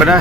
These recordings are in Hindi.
बना।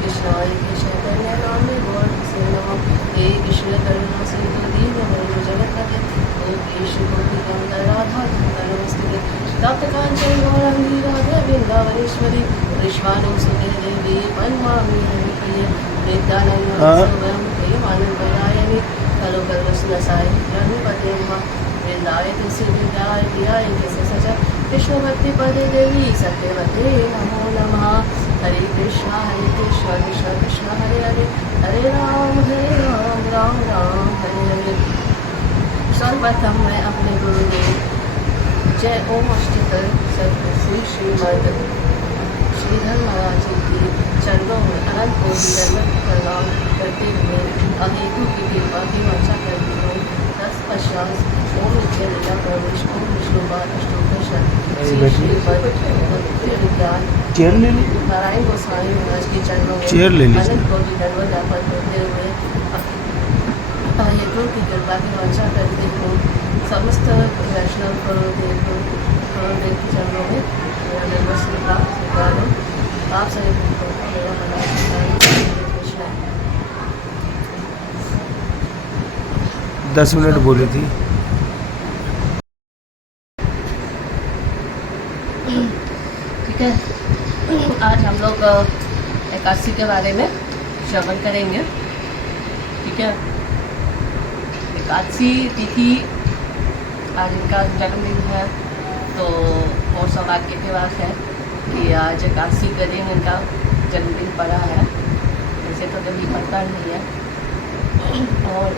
कृष्णाय कृष्ण कन्यानामे गौरसे नमः हे कृष्ण करुणा सिंधु दीनबंधु जगत्पते ओ कृष्ण गोपिकांत राधा नमस्ते तप्त कांचन गौरांगी राधे वृंदावनेश्वरी विश्वानुसुते देवी पन्मामि हरिप्रिय नित्यानंद स्वयं प्रेमानंददायिनी कलो कल्पसुरसाय रघुपते नमः वृंदाय तुलसी वृंदाय प्रियाय केशव सचा कृष्ण भक्ति पदे देवी सत्यवते नमो नमः हरे कृष्णा कृष्ण कृष्ण हरे हरे हरे राम राम राम हरे हरे। सर्वप्रथम मैं अपने गुरुदेव जय ओम अष्टकर सतश्री श्रीमद श्रीधर महाराज जी की चरणों में अनंत कोटि दंडवत प्रणाम करते हुए अहेतु की कृपा की वाचा करती हूँ। तत्पश्चात ओम नित्य लीला प्रवेश ओम विष्णुपाद अष्टोत्तर श्री श्रीमद विज्ञान चेयर ले ली। नारायण गोस्वामी महाराज के चरणों में चेयर ले लीजिए। अनंत कोटि दंडवत ज्ञापन करते हुए अहेतु की कृपा की वाचा करती हूँ। समस्त वैष्णव करोदेव के चरणों में मेरा निर्मल स्वीकार हो। आप सभी भक्तों को मेरा बड़ा कृष्ण 10 मिनट बोली थी। ठीक है। आज हम लोग एकादशी के बारे में श्रवण करेंगे। ठीक है। एकादशी तिथि आज इनका जन्मदिन है, तो और सौभाग्य की बात है कि आज एकादशी के दिन इनका जन्मदिन पड़ा है। वैसे तो कभी पता नहीं है और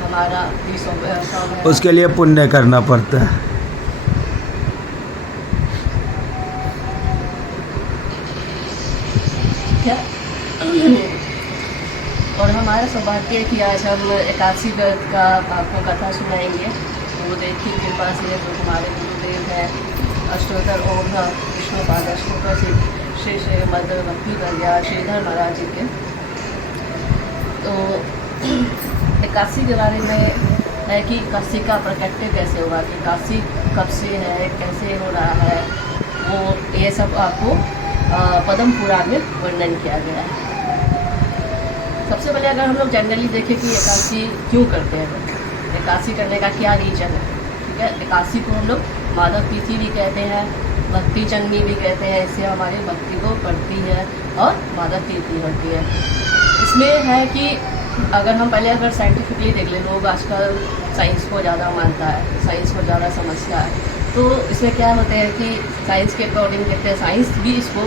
हमारा भी सौभाग्य उसके लिए पुण्य करना पड़ता है। और हमारा सौभाग्य है कि आज हम एकादशी व्रत का आपको कथा सुनाएंगे। गुरुदेव की कृपा से जो हमारे गुरुदेव हैं अष्टोत्तर ओम विष्णुपाद अष्टोत्तर श्री श्रीमद भक्ति प्रज्ञा श्रीधर महाराज जी के। तो एकादशी के बारे में है कि एकादशी का प्रकट्य कैसे हुआ, कि एकादशी कब से है, कैसे हो रहा है, वो ये सब आपको पद्म पुराण में वर्णन किया गया है। सबसे पहले अगर हम लोग जनरली देखें कि एकादशी क्यों करते हैं, एकादशी करने का क्या रीजन है। ठीक है। एकादशी को हम लोग माधव तिथि भी कहते हैं, भक्ति चंडी भी कहते हैं। इससे हमारी भक्ति को बढ़ती है और माधव तिथि होती है। इसमें है कि अगर हम पहले अगर साइंटिफिकली देख लें, लोग आजकल साइंस को ज़्यादा मानता है, साइंस को ज़्यादा समझता है, तो इसमें क्या होता है कि साइंस के अकॉर्डिंग कहते हैं, साइंस भी इसको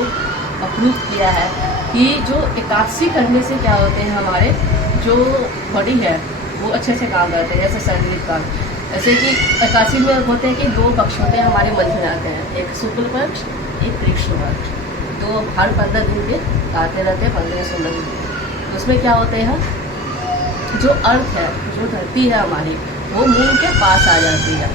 अप्रूव किया है कि जो एकादशी करने से क्या होते हैं, हमारे जो बॉडी है वो अच्छे से काम करते हैं, जैसे शारीरिक काम। जैसे कि एकादशी में होते हैं कि 2 पक्ष होते हैं हमारे मन में आते हैं, एक शुक्ल पक्ष एक कृष्ण पक्ष। तो हर 15 दिन के आते रहते हैं, 15-16 दिन। तो उसमें क्या होते हैं, जो अर्थ है, जो धरती है हमारी, वो मून के पास आ जाती है।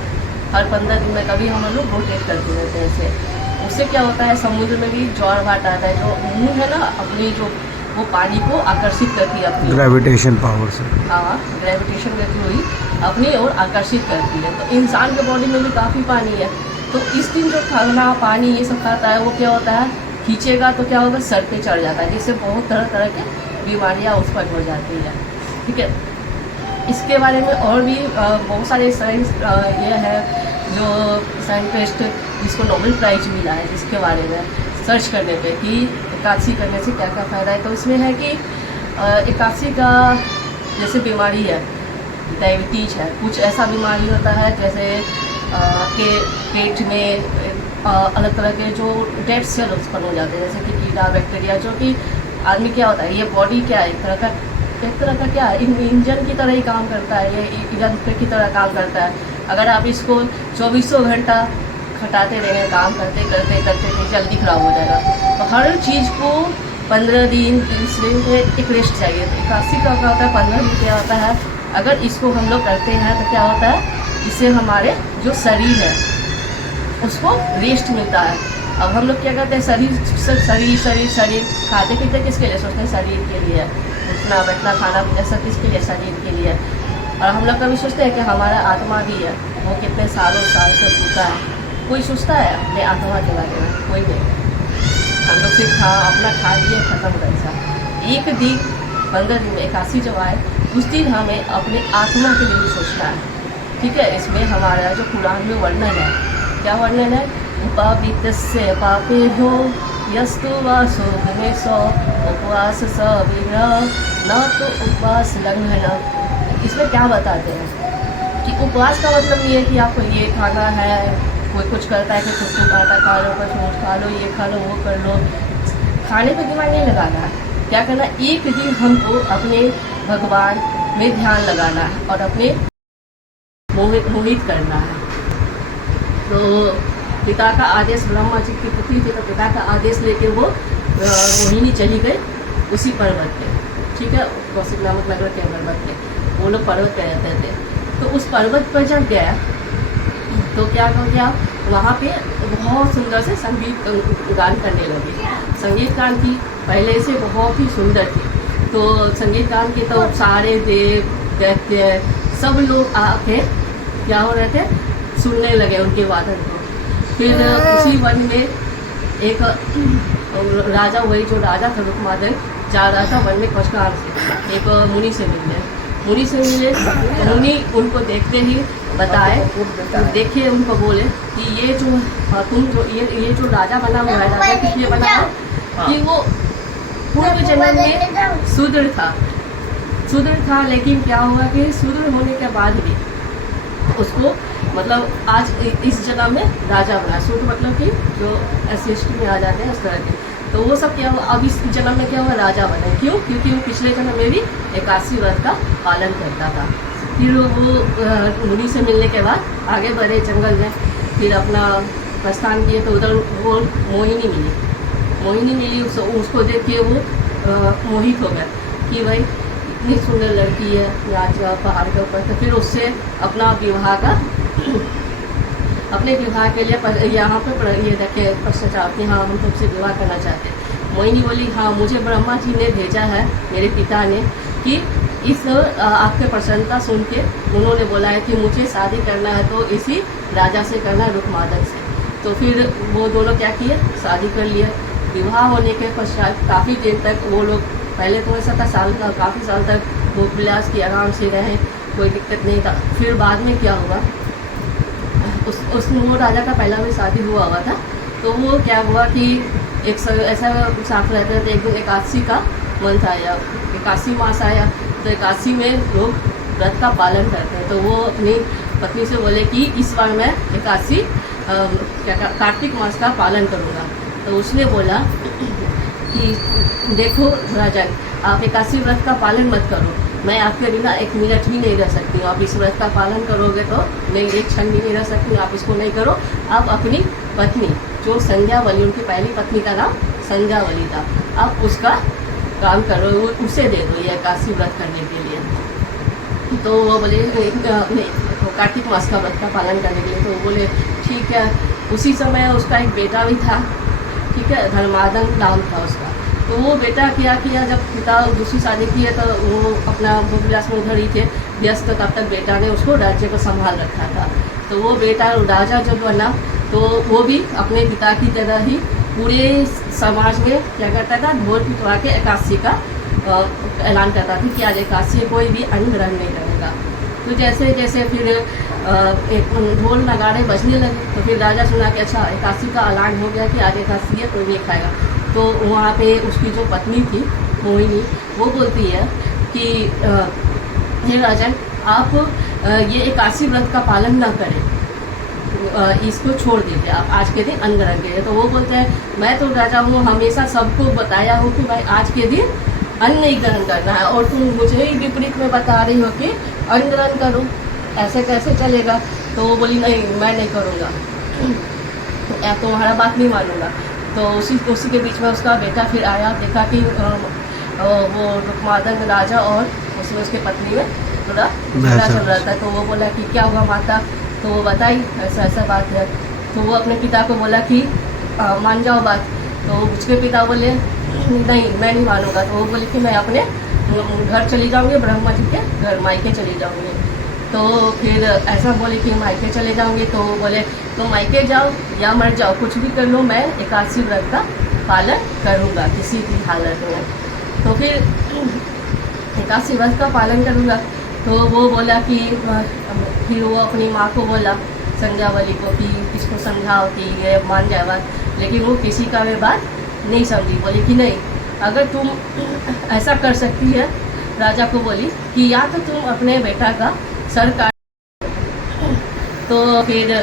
हर 15 दिन में कभी हम लोग रोटेट करते रहते हैं ऐसे। उससे क्या होता है, समुद्र में भी ज्वार भाट आता है। जो मून है ना, अपनी जो वो पानी को आकर्षित करती है अपनी ग्रेविटेशन पावर से। हाँ, ग्रेविटेशन के थ्रू ही अपनी ओर आकर्षित करती है। तो इंसान के बॉडी में भी काफ़ी पानी है, तो इस दिन जो खाना पानी ये सब खाता है, वो क्या होता है, खींचेगा तो क्या होगा, सर पे चढ़ जाता है, जिससे बहुत तरह तरह की बीमारियाँ उत्पन्न हो जाती है। ठीक है। इसके बारे में और भी बहुत सारे साइंस ये है जो साइंटिस्ट जिसको नोबेल प्राइज मिला है, जिसके बारे में सर्च करने पे कि एकादशी करने से क्या क्या फ़ायदा है। तो इसमें है कि एकादशी का जैसे बीमारी है, डायबिटीज है, कुछ ऐसा बीमारी होता है जैसे के पेट में अलग तरह के जो डेड सेल उत्पन्न हो जाते हैं, जैसे कि कीड़ा बैक्टीरिया, जो कि आदमी क्या होता है, ये बॉडी क्या है, एक तरह का क्या है, इंजन की तरह ही काम करता है, ये इंजन की तरह काम करता है। अगर आप इसको 24 घंटा खटाते रहेंगे, काम करते करते करते तो जल्दी ख़राब हो जाएगा। तो हर चीज़ को 15 दिन 20 दिन में एक रेस्ट चाहिए। तो 81 का क्या होता है, 15 दिन क्या होता है, अगर इसको हम लोग करते हैं तो क्या होता है, इससे हमारे जो शरीर है उसको रेस्ट मिलता है। अब हम लोग क्या करते हैं, शरीर खाते पीते किसके लिए, सोचते हैं शरीर के लिए, उठना बैठना खाना पीना सब किसके लिए, शरीर के लिए। और हम लोग कभी सोचते हैं कि हमारा आत्मा भी है, वो कितने सालों साल से भूखा है। कोई सोचता है अपने आत्मा के बारे में? कोई नहीं। हम लोग सिर्फ अपना खा लिए ख़त्म कर सा। एक दिन 15 दिन में 81 जब आए उस दिन हमें अपने आत्मा के लिए भी सोचना है। ठीक है, इसमें हमारा जो कुरान में वर्णन है, क्या वर्णन है, उपावितस्य पापे हो यस्तु वासो में सो उपवास न तो उपवास लंघन। इसमें क्या बताते हैं कि उपवास का मतलब ये है कि आपको ये खाना है, कोई कुछ करता है कि कुछ आटा खा लो, कुछ फ्रूट खा लो, ये खा लो, वो कर लो, खाने पर दिमाग नहीं लगाना है। क्या करना, एक दिन हमको अपने भगवान में ध्यान लगाना है और अपने मोहित करना है। तो पिता का आदेश, ब्रह्मा जी की पुत्री थी तो पिता का आदेश लेके वो मोहिनी चली गई उसी पर्वत पे। ठीक है, कौशिक नामक नगर के पर्वत पे वो लोग पर्वत पे रहते थे। तो उस पर्वत पर जब गया तो क्या हो गया, वहाँ पे बहुत सुंदर से संगीत गान करने लगे। संगीत गान की पहले से बहुत ही सुंदर थी। तो संगीत गान के तो सारे देव दैत्य सब लोग आके क्या हो रहे थे, सुनने लगे उनके वादन को। फिर उसी वन में एक राजा, वही जो राजा था रुक्मादन, जा रहा था वन में खोजकार से एक मुनि से मिले। मुनि उनको देखते ही बताए, देखिए उनको बोले कि ये जो तुम जो ये जो राजा बना हुआ है, राजा किस लिए बना है, कि वो पूर्व जन्म में शूद्र था, लेकिन क्या हुआ कि शूद्र होने के बाद भी उसको मतलब आज इस जन्म में राजा बना। शूद्र मतलब कि जो SC/ST में आ जाते हैं उस तरह के। तो वो सब क्या हुआ, अब इस जन्म में क्या हुआ, राजा बने। क्यों? क्योंकि वो पिछले जन्म में भी 81 व्रत का पालन करता था। फिर वो मुनि से मिलने के बाद आगे बढ़े जंगल में, फिर अपना प्रस्थान किए। तो उधर वो मोहिनी मिली उसको देख के वो मोहित हो गया कि भाई इतनी सुंदर लड़की है, राजा पहाड़ के ऊपर। तो फिर उससे अपने विवाह के लिए यहाँ पर ये देखे पश्चात कि हाँ हम तुमसे विवाह करना चाहते हैं। मोहिनी बोली, हाँ मुझे ब्रह्मा जी ने भेजा है, मेरे पिता ने, कि इस आपके प्रसन्नता सुन के उन्होंने बोला है कि मुझे शादी करना है तो इसी राजा से करना है, रुक्मादन से। तो फिर वो दोनों क्या किए, शादी कर लिए। विवाह होने के पश्चात काफ़ी दिन तक वो लोग, पहले तो ऐसा था काफ़ी साल तक भोग विलास की आराम से रहे, कोई दिक्कत नहीं था। फिर बाद में क्या हुआ, वो राजा का पहला भी शादी हुआ था। तो वो क्या हुआ कि एक ऐसा साफ रहते थे, एक दिन 81 का मंथ आया, 81 मास आया। तो 81 में लोग व्रत का पालन करते हैं। तो वो अपनी पत्नी से बोले कि इस बार मैं 81 कार्तिक मास का पालन करूँगा। तो उसने बोला कि देखो राजन, आप 81 व्रत का पालन मत करो, मैं आपके बिना एक मिनट भी नहीं रह सकती हूँ। आप इस व्रत का पालन करोगे तो मैं एक क्षण भी नहीं रह सकती हूँ, आप इसको नहीं करो। आप अपनी पत्नी जो संध्यावली, उनकी पहली पत्नी का नाम संध्यावली था, आप उसका काम करो, उसे दे दो ये 81 व्रत करने के लिए। तो वो बोले कार्तिक मास का व्रत का पालन करने के लिए। तो वो बोले ठीक है। उसी समय उसका एक बेटा भी था, ठीक है, धर्मादन नाम था उसका। तो वो बेटा क्या किया, जब पिता दूसरी शादी की है तो वो अपना भोग विलास में उधर ही थे व्यस्त, तब तक बेटा ने उसको राज्य को संभाल रखा था। तो वो बेटा राजा जब बना तो वो भी अपने पिता की तरह ही पूरे समाज में क्या करता था, ढोल पिटवा के 81 का ऐलान करता था कि आज 81 कोई भी अन्न ग्रहण नहीं करेगा। तो जैसे जैसे फिर ढोल नगाड़े बजने लगे तो फिर राजा सुना कि अच्छा 81 का ऐलान हो गया कि आज 81 है, कोई नहीं खाएगा। तो वहाँ पे उसकी जो पत्नी थी मोहिनी, वो बोलती है कि हे राजन, आप ये 81 व्रत का पालन ना करें, इसको छोड़ दीजिए, आप आज के दिन अन्न ग्रहण करिए। तो वो बोलते हैं मैं तो राजा हूँ, हमेशा सबको बताया हूँ कि भाई आज के दिन अन्न नहीं ग्रहण करना है, और तुम मुझे ही विपरीत में बता रही हो कि अन्न ग्रहण करो, ऐसे कैसे चलेगा। तो वो बोली नहीं मैं नहीं करूँगा, या तुम्हारा बात नहीं मानूंगा। तो उसी के बीच में उसका बेटा फिर आया, देखा कि वो रुक्मादन राजा और उसमें उसके पत्नी में थोड़ा झगड़ा चल रहा था। तो वो बोला कि क्या हुआ माता, तो वो बताई ऐसा ऐसा बात है। तो वो अपने पिता को बोला कि मान जाओ बात। तो उसके पिता बोले नहीं मैं नहीं मानूंगा। तो वो बोले कि मैं अपने घर चली जाऊंगी, ब्रह्मा जी के घर मायके चली जाऊंगी। तो फिर ऐसा बोले कि मायके चले जाऊंगे। तो वो बोले तो मायके जाओ या मर जाओ, कुछ भी कर लो, मैं एकादशी व्रत का पालन करूंगा किसी भी हालत में। तो फिर एकादशी व्रत का पालन करूंगा। तो वो बोला कि फिर वो अपनी माँ को बोला संध्यावली को कि इसको समझाओ कि ये मान जाए बात, लेकिन वो किसी का भी बात नहीं समझी। बोली कि नहीं, अगर तुम ऐसा कर सकती है, राजा को बोली कि या तो तुम अपने बेटा का सर काट। तो फिर